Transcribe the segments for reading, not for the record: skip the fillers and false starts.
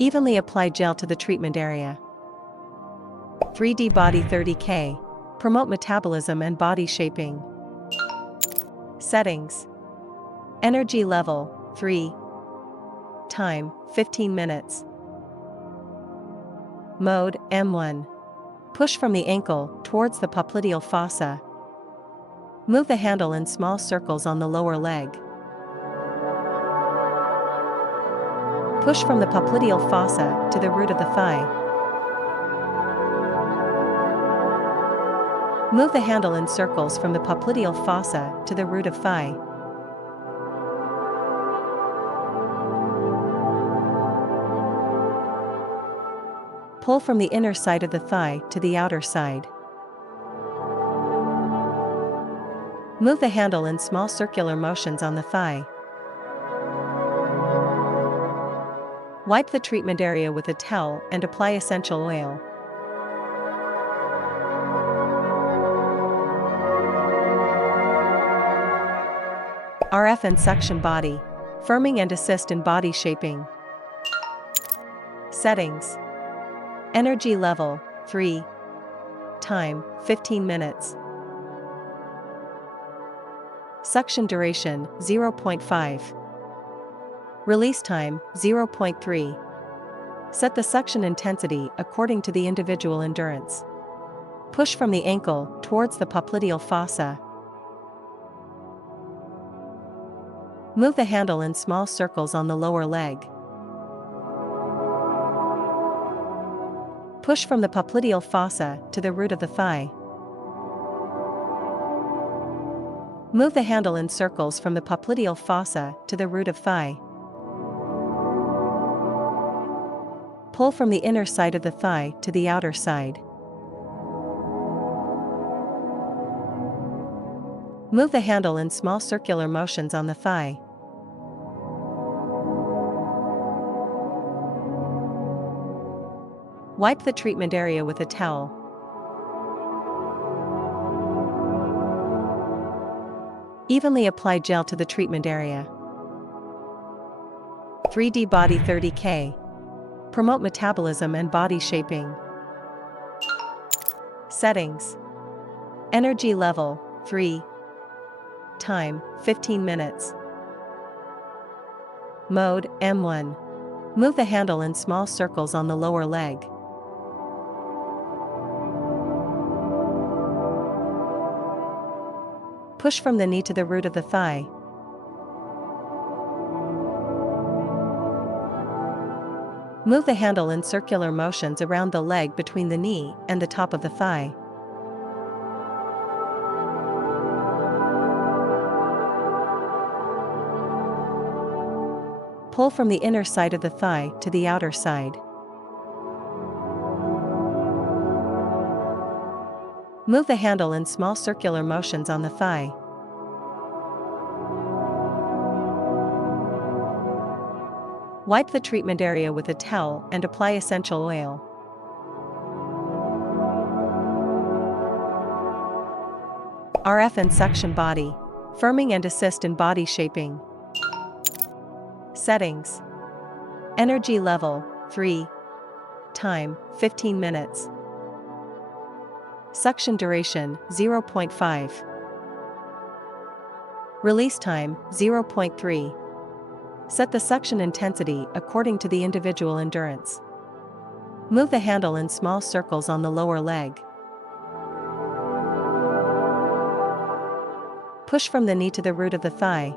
Evenly apply gel to the treatment area. 3D Body 30K. Promote metabolism and body shaping. Settings. Energy level, 3. Time, 15 minutes. Mode, M1. Push from the ankle towards the popliteal fossa. Move the handle in small circles on the lower leg. Push from the popliteal fossa to the root of the thigh. Move the handle in circles from the popliteal fossa to the root of thigh. Pull from the inner side of the thigh to the outer side. Move the handle in small circular motions on the thigh. Wipe the treatment area with a towel and apply essential oil. RF and suction body. Firming and assist in body shaping. Settings. Energy level, 3. Time, 15 minutes. Suction duration, 0.5. Release time, 0.3. Set the suction intensity according to the individual endurance. Push from the ankle towards the popliteal fossa. Move the handle in small circles on the lower leg. Push from the popliteal fossa to the root of the thigh. Move the handle in circles from the popliteal fossa to the root of thigh. Pull from the inner side of the thigh to the outer side. Move the handle in small circular motions on the thigh. Wipe the treatment area with a towel. Evenly apply gel to the treatment area. 3D Body 30K. Promote metabolism and body shaping. Settings. Energy level, 3. Time, 15 minutes. Mode, M1. Move the handle in small circles on the lower leg. Push from the knee to the root of the thigh. Move the handle in circular motions around the leg between the knee and the top of the thigh. Pull from the inner side of the thigh to the outer side. Move the handle in small circular motions on the thigh. Wipe the treatment area with a towel and apply essential oil. RF and suction body. Firming and assist in body shaping. Settings. Energy level, 3. Time, 15 minutes. Suction duration, 0.5. Release time, 0.3. Set the suction intensity according to the individual endurance. Move the handle in small circles on the lower leg. Push from the knee to the root of the thigh.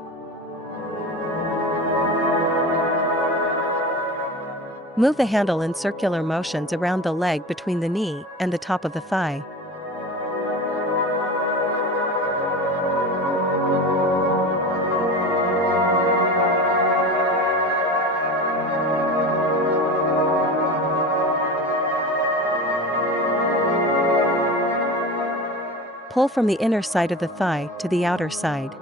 Move the handle in circular motions around the leg between the knee and the top of the thigh. Pull from the inner side of the thigh to the outer side.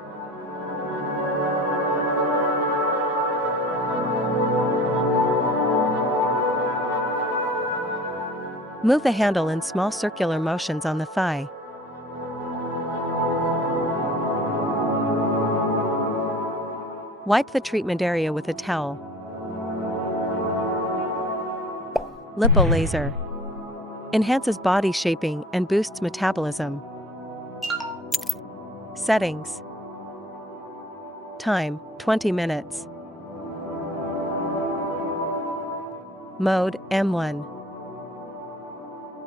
Move the handle in small circular motions on the thigh. Wipe the treatment area with a towel. Lipo laser. Enhances body shaping and boosts metabolism. Settings. Time, 20 minutes. Mode, M1.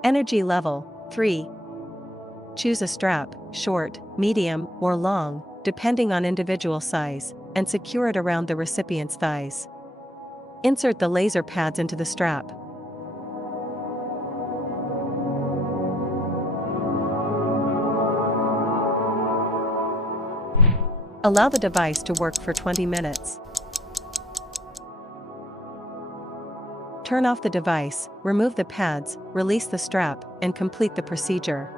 Energy level, 3. Choose a strap, short, medium, or long, depending on individual size, and secure it around the recipient's thighs. Insert the laser pads into the strap. Allow the device to work for 20 minutes. Turn off the device, remove the pads, release the strap, and complete the procedure.